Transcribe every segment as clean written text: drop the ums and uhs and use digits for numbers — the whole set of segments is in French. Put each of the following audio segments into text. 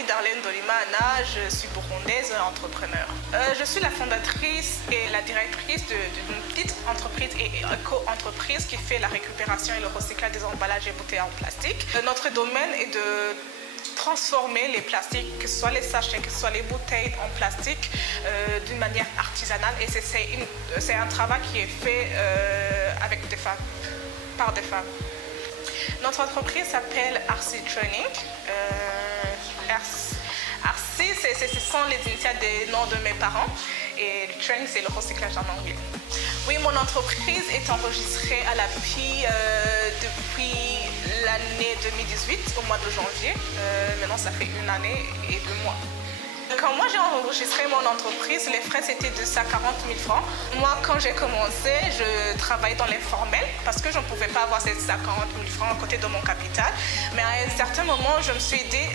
Marie Darlene Dolimana, je suis burundaise entrepreneur. Je suis la fondatrice et la directrice d'une petite entreprise et éco-entreprise qui fait la récupération et le recyclage des emballages et bouteilles en plastique. Notre domaine est de transformer les plastiques, que ce soit les sachets, que ce soit les bouteilles en plastique, d'une manière artisanale. Et c'est un travail qui est fait avec des femmes, par des femmes. Notre entreprise s'appelle RC Training. RC, ce sont les initiales des noms de mes parents. Et le training, c'est le recyclage en anglais. Oui, mon entreprise est enregistrée à l'API depuis l'année 2018, au mois de janvier. Maintenant, ça fait 1 année et 2 mois. Quand moi j'ai enregistré mon entreprise, les frais c'était de 140 000 francs. Moi, quand j'ai commencé, je travaillais dans l'informel parce que je ne pouvais pas avoir ces 140 000 francs à côté de mon capital. Mais à un certain moment, je me suis dit,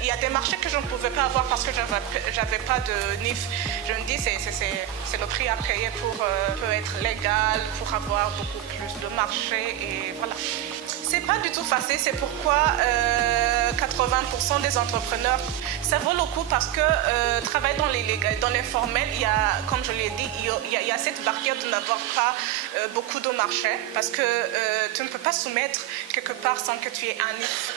il y a des marchés que je ne pouvais pas avoir parce que je n'avais pas de NIF. Je me dis, c'est le prix à payer pour peut être légal, pour avoir beaucoup plus de marchés et voilà. C'est pas du tout facile, c'est pourquoi 80% des entrepreneurs, ça vaut le coup parce que travailler dans l'informel, il y a, comme je l'ai dit, il y a cette barrière de n'avoir pas beaucoup de marchés parce que tu ne peux pas soumettre quelque part sans que tu aies un NIF.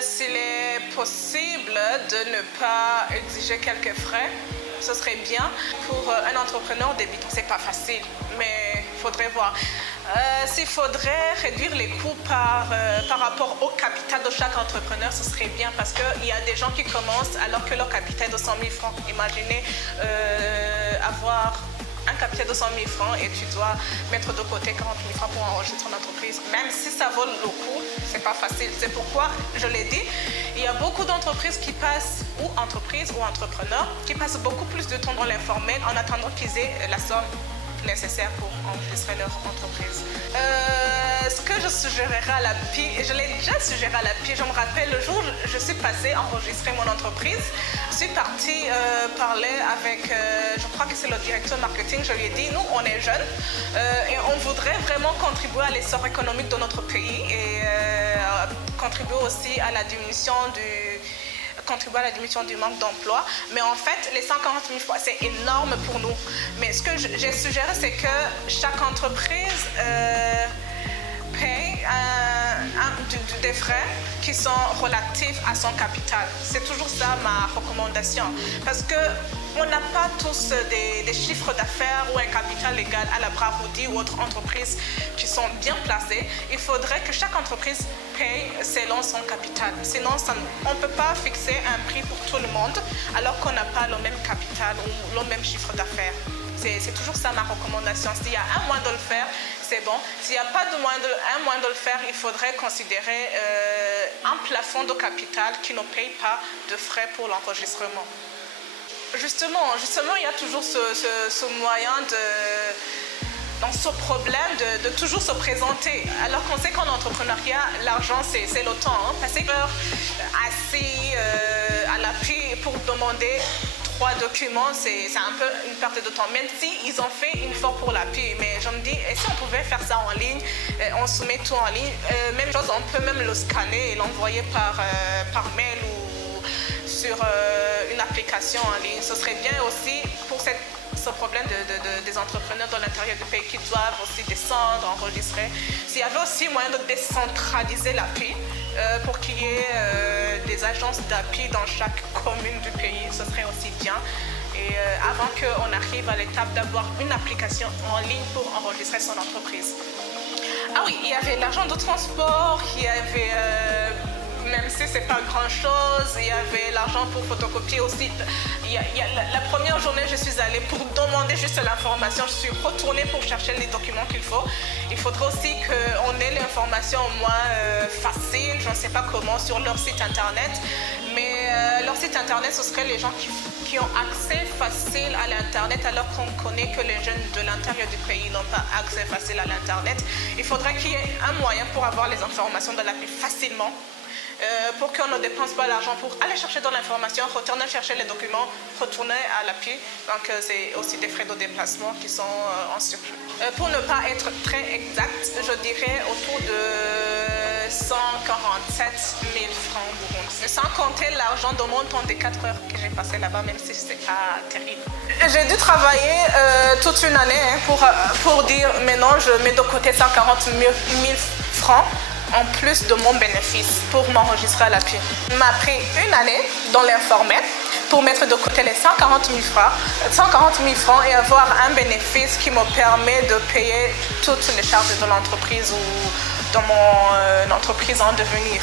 S'il est possible de ne pas exiger quelques frais, ce serait bien. Pour un entrepreneur débutant, c'est pas facile, mais il faudrait voir. S'il faudrait réduire les coûts par rapport au capital de chaque entrepreneur, ce serait bien parce qu'il y a des gens qui commencent alors que leur capital est de 100 000 francs. Imaginez avoir un capital de 100 000 francs et tu dois mettre de côté 40 000 francs pour enregistrer ton entreprise. Même si ça vaut le coup, c'est pas facile. C'est pourquoi, je l'ai dit, il y a beaucoup d'entreprises qui passent, ou entreprises ou entrepreneurs, qui passent beaucoup plus de temps dans l'informel en attendant qu'ils aient la somme nécessaire pour enregistrer leur entreprise. Ce que je suggérerais à la PI, je l'ai déjà suggéré à la PI, je me rappelle le jour où je suis passée enregistrer mon entreprise, je suis partie parler avec, je crois que c'est le directeur marketing, je lui ai dit, nous on est jeunes et on voudrait vraiment contribuer à l'essor économique de notre pays et contribuer aussi à la diminution du manque d'emploi. Mais en fait, les 140 000 francs, c'est énorme pour nous. Mais ce que j'ai suggéré, c'est que chaque entreprise paye des frais qui sont relatifs à son capital. C'est toujours ça ma recommandation. Parce qu'on n'a pas tous des chiffres d'affaires ou un capital légal à la Braroudi ou autre entreprise qui sont bien placés. Il faudrait que chaque entreprise paye selon son capital. Sinon, on ne peut pas fixer un prix pour tout le monde alors qu'on n'a pas le même capital ou le même chiffre d'affaires. C'est toujours ça ma recommandation. S'il y a un moyen de le faire, c'est bon. S'il n'y a pas un moyen de le faire, il faudrait considérer un plafond de capital qui ne paye pas de frais pour l'enregistrement. Justement, il y a toujours ce moyen dans ce problème de toujours se présenter. Alors qu'on sait qu'en entrepreneuriat, l'argent, c'est le temps. Hein. Passer assis à l'appui pour demander 3 documents, c'est un peu une perte de temps, même si ils ont fait une fois pour l'appui. Mais je me dis, et si on pouvait faire ça en ligne, on soumet tout en ligne, même chose, on peut même le scanner et l'envoyer par mail ou sur une application en ligne. Ce serait bien aussi pour ce problème des entrepreneurs dans l'intérieur du pays qui doivent aussi descendre, enregistrer. S'il y avait aussi moyen de décentraliser l'appui pour qu'il y ait des agences d'appui dans chaque commune du pays, ce serait aussi bien. Et avant qu'on arrive à l'étape d'avoir une application en ligne pour enregistrer son entreprise. Ah oui, il y avait l'argent de transport, il y avait... même si c'est pas grand chose, il y avait l'argent pour photocopier aussi. La première journée, je suis allée pour demander juste l'information. Je suis retournée pour chercher les documents qu'il faut. Il faudrait aussi qu'on ait l'information au moins facile, je ne sais pas comment, sur leur site internet. Mais leur site internet, ce serait les gens qui ont accès facile à l'internet, alors qu'on connaît que les jeunes de l'intérieur du pays n'ont pas accès facile à l'internet. Il faudrait qu'il y ait un moyen pour avoir les informations de l'appli facilement. pour qu'on ne dépense pas l'argent pour aller chercher de l'information, retourner chercher les documents, retourner à l'appui. Donc c'est aussi des frais de déplacement qui sont en surplus. Pour ne pas être très exact, je dirais autour de 147 000 francs burundais. Sans compter l'argent de mon temps des 4 heures que j'ai passé là-bas, même si c'est pas terrible. J'ai dû travailler toute une année pour dire maintenant je mets de côté 140 000 francs en plus de mon bénéfice pour m'enregistrer à l'appui. Il m'a pris une année dans l'informel pour mettre de côté les 140 000 francs et avoir un bénéfice qui me permet de payer toutes les charges de l'entreprise ou de mon entreprise en devenir.